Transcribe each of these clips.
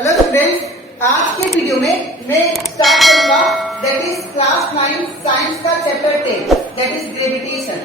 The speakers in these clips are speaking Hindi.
हेलो स्टूडेंट्स, आज के वीडियो में मैं स्टार्ट करूंगा दैट इज क्लास 9 साइंस का चैप्टर 10 दैट इज ग्रेविटेशन।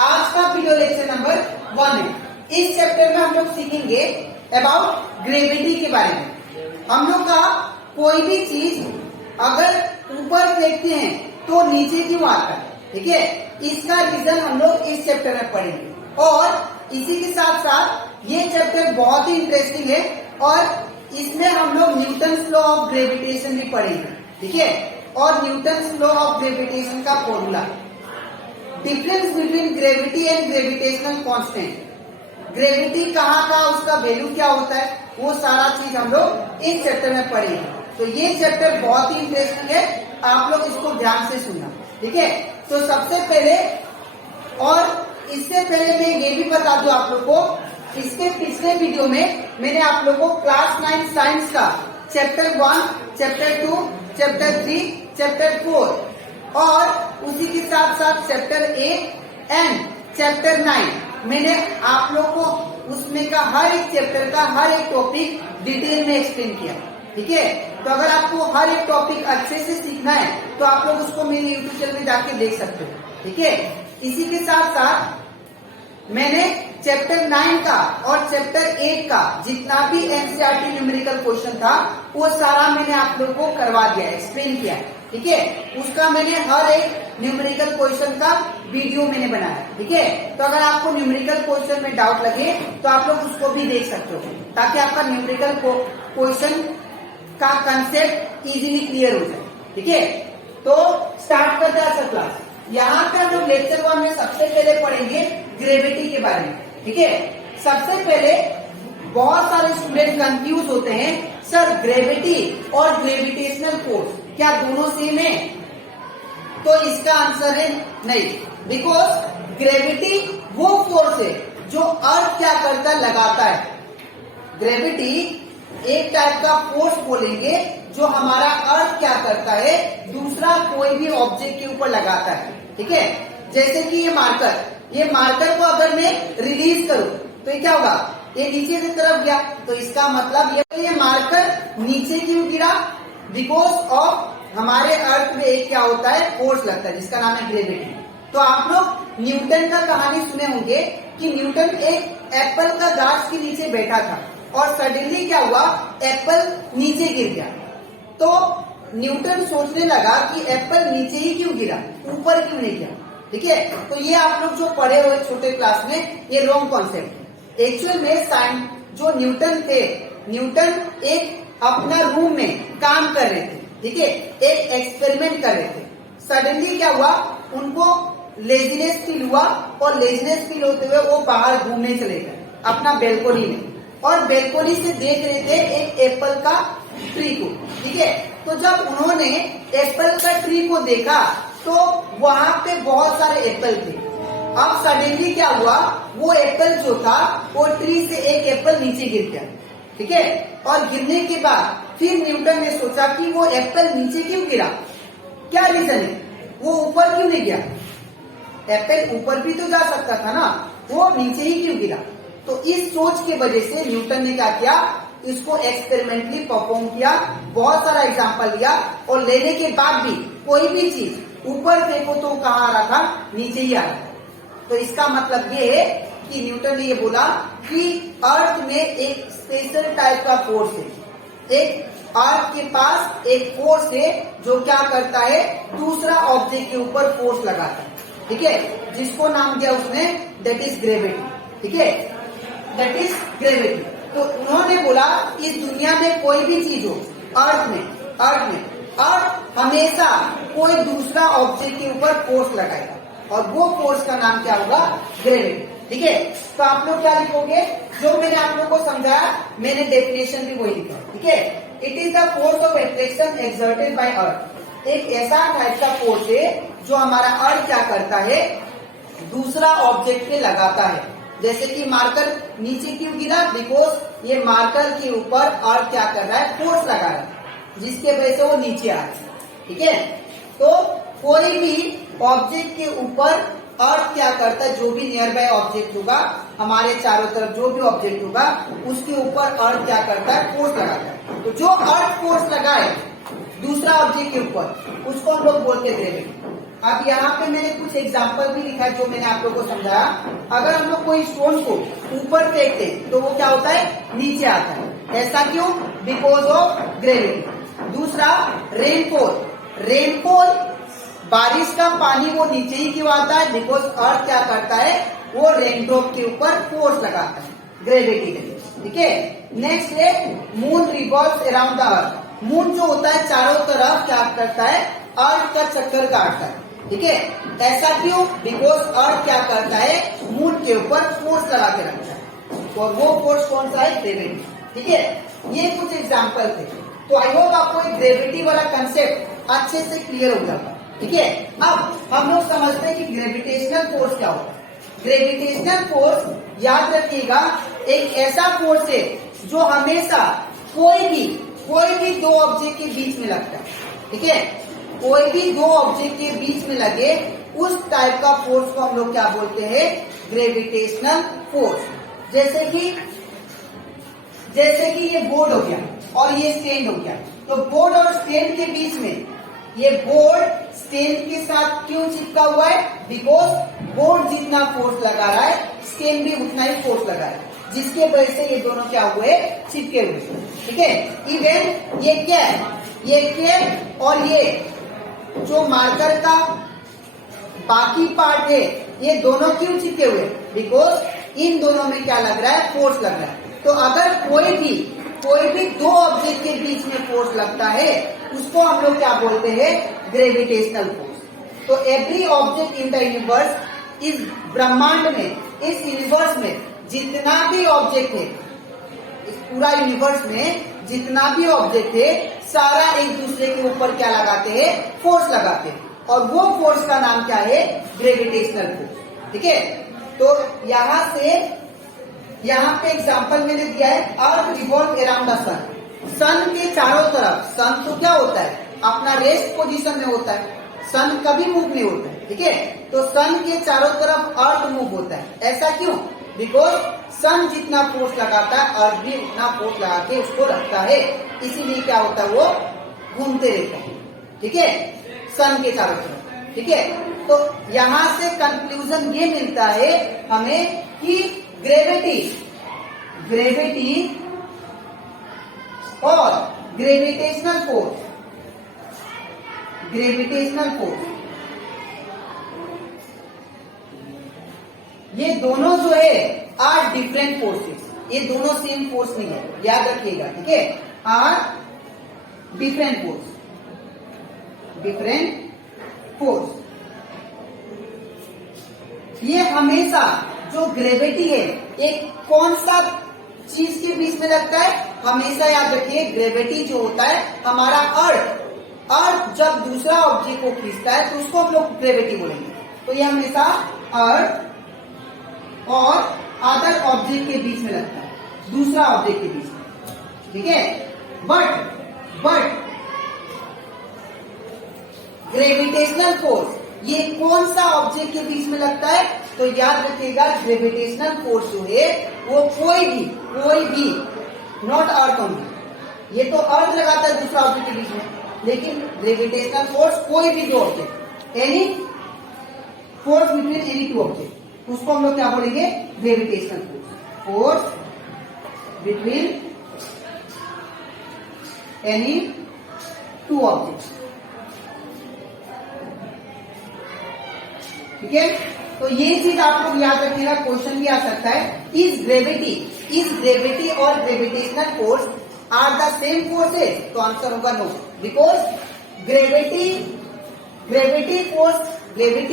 आज का वीडियो लेक्चर नंबर 1 है। इस चैप्टर में हम लोग सीखेंगे अबाउट ग्रेविटी के बारे में। हम लोग का कोई भी चीज अगर ऊपर देखते हैं तो नीचे क्यों आता है, ठीक है, इसका रीजन हम लोग इस चैप्टर में पढ़ेंगे। और इसी के साथ साथ ये चैप्टर बहुत ही इंटरेस्टिंग है और इसमें हम लोग न्यूटन्स लॉ ऑफ ग्रेविटेशन भी पढ़ेंगे, ठीक है। और न्यूटन्स लॉ ऑफ ग्रेविटेशन का formula, difference between gravity and gravitational constant, gravity कहाँ का, उसका वैल्यू क्या होता है, वो सारा चीज हम लोग इस चैप्टर में पढ़ेंगे। तो ये चैप्टर बहुत ही इंटरेस्टिंग है, आप लोग इसको ध्यान से सुनना, ठीक है। तो सबसे पहले और इससे पहले मैं ये भी बता दूं आप लोग को, इसके पिछले वीडियो में मैंने आप लोगों को क्लास 9 साइंस का चैप्टर 1, चैप्टर 2, चैप्टर 3, चैप्टर 4 और उसी के साथ साथ चैप्टर 8 एंड चैप्टर 9 मैंने आप लोग को उसमें का हर एक चैप्टर का हर एक टॉपिक डिटेल में एक्सप्लेन किया, ठीक है। तो अगर आपको हर एक टॉपिक अच्छे से सीखना है तो आप लोग उसको मेरे यूट्यूब चैनल में जाके देख सकते हो, ठीक है। इसी के साथ साथ मैंने चैप्टर 9 का और चैप्टर 8 का जितना भी एनसीईआरटी न्यूमेरिकल क्वेश्चन था वो सारा मैंने आप लोगों को करवा दिया, एक्सप्लेन किया, ठीक है। उसका मैंने हर एक न्यूमेरिकल क्वेश्चन का वीडियो मैंने बनाया, ठीक है। तो अगर आपको न्यूमेरिकल क्वेश्चन में डाउट लगे तो आप लोग उसको भी देख सकते हो, ताकि आपका न्यूमेरिकल क्वेश्चन का कंसेप्ट इजीली क्लियर हो जाए, ठीक है। तो स्टार्ट करते हैं आज क्लास। यहाँ पे हम लोग लेक्चर 1 में सबसे पहले पढ़ेंगे ग्रेविटी के बारे में, ठीक है। सबसे पहले बहुत सारे स्टूडेंट कंफ्यूज होते हैं, सर ग्रेविटी और ग्रेविटेशनल फोर्स क्या दोनों सेम है? तो इसका आंसर है नहीं, बिकॉज ग्रेविटी वो फोर्स है जो अर्थ क्या करता है, लगाता है। ग्रेविटी एक टाइप का फोर्स बोलेंगे जो हमारा अर्थ क्या करता है, दूसरा कोई भी ऑब्जेक्ट के ऊपर लगाता है, ठीक है। जैसे कि ये मार्कर को अगर मैं रिलीज करूं तो ये क्या होगा, ये नीचे की तरफ गया, तो इसका मतलब ये मार्कर नीचे क्यों गिरा, बिकॉज ऑफ हमारे अर्थ में एक क्या होता है, फोर्स लगता है जिसका नाम है ग्रेविटी। तो आप लोग न्यूटन का कहानी सुने होंगे कि न्यूटन एक एप्पल का गाछ के नीचे बैठा था और सडनली क्या हुआ, एप्पल नीचे गिर गया। तो न्यूटन सोचने लगा कि एप्पल नीचे ही क्यों गिरा, ऊपर क्यों नहीं गिरा, ठीक है। तो ये आप लोग जो पढ़े हुए छोटे क्लास में, ये रॉन्ग कॉन्सेप्ट है। एक्चुअल में जो न्यूटन थे, न्यूटन एक अपना रूम में काम कर रहे थे, ठीक है, एक एक्सपेरिमेंट कर रहे थे। सडनली क्या हुआ, उनको लेजीनेस फील हुआ और लेजीनेस फील होते हुए वो बाहर घूमने चले गए अपना बेल्कोनी में, और बेल्कोनी से देख रहे थे एक एप्पल का ट्री को, ठीक है। तो जब उन्होंने एप्पल का ट्री को देखा तो वहां पे बहुत सारे एप्पल थे। अब सडनली क्या हुआ, वो एप्पल जो था वो ट्री से एक एप्पल नीचे गिर गया, ठीक है। और गिरने के बाद फिर न्यूटन ने सोचा कि वो एप्पल नीचे क्यों गिरा, क्या रीजन है, वो ऊपर क्यों नहीं गया, एप्पल ऊपर भी तो जा सकता था ना, वो नीचे ही क्यों गिरा। तो इस सोच के वजह से न्यूटन ने क्या किया, इसको एक्सपेरिमेंटली परफॉर्म किया, बहुत सारा एग्जांपल लिया, और लेने के बाद भी कोई भी चीज ऊपर फेंको तो कहाँ आ रहा था, नीचे ही आ रहा था। तो इसका मतलब ये है कि न्यूटन ने ये बोला कि अर्थ में एक स्पेशल टाइप का फोर्स है, एक अर्थ के पास एक फोर्स है जो क्या करता है, दूसरा ऑब्जेक्ट के ऊपर फोर्स लगाता है, ठीक है, जिसको नाम दिया उसने दैट इज ग्रेविटी, ठीक है, दैट इज ग्रेविटी। तो उन्होंने बोला इस दुनिया में कोई भी चीज हो, अर्थ हमेशा कोई दूसरा ऑब्जेक्ट के ऊपर फोर्स लगाएगा और वो फोर्स का नाम क्या होगा, ग्रेविटी, ठीक है। तो आप लोग क्या लिखोगे, जो मैंने आप लोगों को समझाया मैंने डेफिनेशन भी वही लिखा, ठीक है। It is the force of attraction exerted by earth, एक ऐसा टाइप का फोर्स है जो हमारा अर्थ क्या करता है, दूसरा ऑब्जेक्ट पे लगाता है। जैसे कि मार्कर नीचे क्यों गिरा, बिकॉज ये मार्कर के ऊपर अर्थ क्या कर रहा है, फोर्स लगा रहा है, जिसके वजह से वो नीचे आ रहा है, ठीक है। तो कोई भी ऑब्जेक्ट के ऊपर अर्थ क्या करता है, जो भी नियर बाय ऑब्जेक्ट होगा, हमारे चारों तरफ जो भी ऑब्जेक्ट होगा उसके ऊपर अर्थ क्या करता है, फोर्स लगाता है। तो जो अर्थ फोर्स लगाए दूसरा ऑब्जेक्ट के ऊपर उसको हम लोग बोलते हैं ग्रेविटी। अब यहाँ पे मैंने कुछ एग्जांपल भी लिखा है जो मैंने आप लोगों को समझाया। अगर हम लोग कोई स्टोन को ऊपर फेंकते हैं तो वो क्या होता है, नीचे आता है। ऐसा क्यों? Because of gravity. दूसरा रेनफॉल, रेनफॉल बारिश का पानी वो नीचे ही क्यों आता है? बिकॉज अर्थ क्या करता है, वो रेनड्रॉप के ऊपर फोर्स लगाता है ग्रेविटी के लिए। ठीक है, नेक्स्ट है moon revolves around the earth. Moon जो होता है चारों तरफ क्या करता है, अर्थ का चक्कर काटता है। ठीक है, ऐसा क्यों? बिकॉज अर्थ क्या करता है, मून के ऊपर फोर्स लगा के रखता है और वो फोर्स कौन सा है, ग्रेविटी। ठीक है, ये कुछ एग्जांपल थे। तो आई होप आपको एक ग्रेविटी वाला कंसेप्ट अच्छे से क्लियर हो जाता है। ठीक है, अब हम लोग समझते हैं कि ग्रेविटेशनल फोर्स क्या होता है। ग्रेविटेशनल फोर्स याद रखिएगा एक ऐसा फोर्स है जो हमेशा कोई भी दो ऑब्जेक्ट के बीच में लगता है। ठीक है, कोई भी दो ऑब्जेक्ट के बीच में लगे उस टाइप का फोर्स को हम लोग क्या बोलते हैं, ग्रेविटेशनल फोर्स। जैसे कि ये बोर्ड हो गया और ये स्टैंड हो गया, तो बोर्ड और स्टैंड के बीच में ये बोर्ड स्टैंड के साथ क्यों चिपका हुआ है? बिकॉज बोर्ड जितना फोर्स लगा रहा है स्टैंड भी उतना ही फोर्स लगा है, जिसके वजह से ये दोनों क्या हुए, चिपके हुए। ठीक है, इवन ये क्या है, ये कैप और ये जो मार्कर का बाकी पार्ट है ये दोनों क्यों चिपके हुए? बिकॉज इन दोनों में क्या लग रहा है, फोर्स लग रहा है। तो अगर कोई भी दो ऑब्जेक्ट के बीच में फोर्स लगता है उसको हम लोग क्या बोलते हैं, ग्रेविटेशनल फोर्स। तो every object in the universe, इस ब्रह्मांड में, इस यूनिवर्स में जितना भी ऑब्जेक्ट है, इस पूरा यूनिवर्स में जितना भी ऑब्जेक्ट है सारा एक दूसरे के ऊपर क्या लगाते हैं, फोर्स लगाते हैं, और वो फोर्स का नाम क्या है, ग्रेविटेशनल फोर्स। ठीक है, तो यहाँ पे एग्जांपल मैंने दिया है, अर्थ रिवॉल्व अराउंड द सन। सन के चारों तरफ, सन तो क्या होता है, अपना रेस्ट पोजीशन में होता है, सन कभी मूव नहीं होता है। ठीक है, तो सन के चारों तरफ अर्थ मूव होता है। ऐसा क्यों? बिकॉज सन जितना फोर्स लगाता है अर्थ भी उतना फोर्स लगा के उसको रखता है, इसीलिए क्या होता है, वो घूमते रहता है। ठीक है, सन के चारों तरफ। ठीक है, तो यहां से कंक्लूजन ये मिलता है हमें कि ग्रेविटी और ग्रेविटेशनल फोर्स ये दोनों जो है आर डिफरेंट फोर्सेस, ये दोनों सेम फोर्स नहीं है, याद रखिएगा। ठीक है, आर डिफरेंट फोर्स। ये हमेशा जो ग्रेविटी है एक कौन सा चीज के बीच में लगता है, हमेशा याद रखिए ग्रेविटी जो होता है हमारा अर्थ जब दूसरा ऑब्जेक्ट को खींचता है तो उसको हम लोग ग्रेविटी बोलेंगे। तो ये हमेशा अर्थ और अदर ऑब्जेक्ट के बीच में लगता है, दूसरा ऑब्जेक्ट के बीच में। ठीक है, बट ग्रेविटेशनल फोर्स ये कौन सा ऑब्जेक्ट के बीच में लगता है? तो याद रखिएगा ग्रेविटेशनल फोर्स जो है वो कोई भी नॉट अर्थ ओनली, ये तो अर्थ लगाता है दूसरा ऑब्जेक्ट के बीच में, लेकिन ग्रेविटेशनल फोर्स कोई भी दो object, any force between any two object, उसको हम लोग क्या बोलेंगे, gravitational force between any two object. ठीक है, तो ये चीज आप लोग याद रखिएगा, क्वेश्चन भी आ सकता है, इज ग्रेविटी और gravitational force are the same forces? तो आंसर होगा नो, बिकॉज ग्रेविटी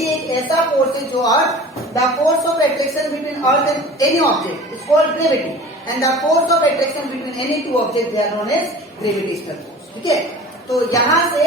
एक ऐसा फोर्स है जो earth, the force of attraction between earth and any object is called gravity, and the force of attraction between any two object they are known as gravitational force. ठीक है, तो यहां से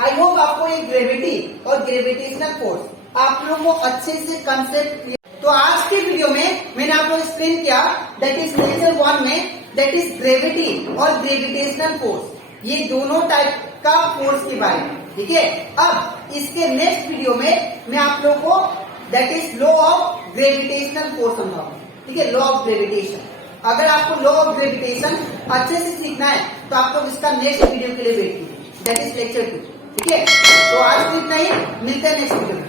आई होप आपको ये ग्रेविटी और ग्रेविटेशनल फोर्स आप लोगों को अच्छे से कंसेप्ट। तो आज की वीडियो में मैंने आपको एक्सप्लेन किया दैट इज लेक्चर 1 में, दैट इज ग्रेविटी और ग्रेविटेशनल फोर्स, ये दोनों टाइप का फोर्स के बारे में। ठीक है, अब इसके नेक्स्ट वीडियो में मैं आप लोगों को that is law of gravitational force समझाऊंगा। ठीक है, लॉ ऑफ ग्रेविटेशन। अगर आपको लॉ ऑफ ग्रेविटेशन अच्छे से सीखना है तो आपको इसका नेक्स्ट वीडियो के लिए वेट कीजिए, दैट इज लेक्चर 2। ठीक है, तो आज तो इतना ही, मिलते हैं नेक्स्ट वीडियो में।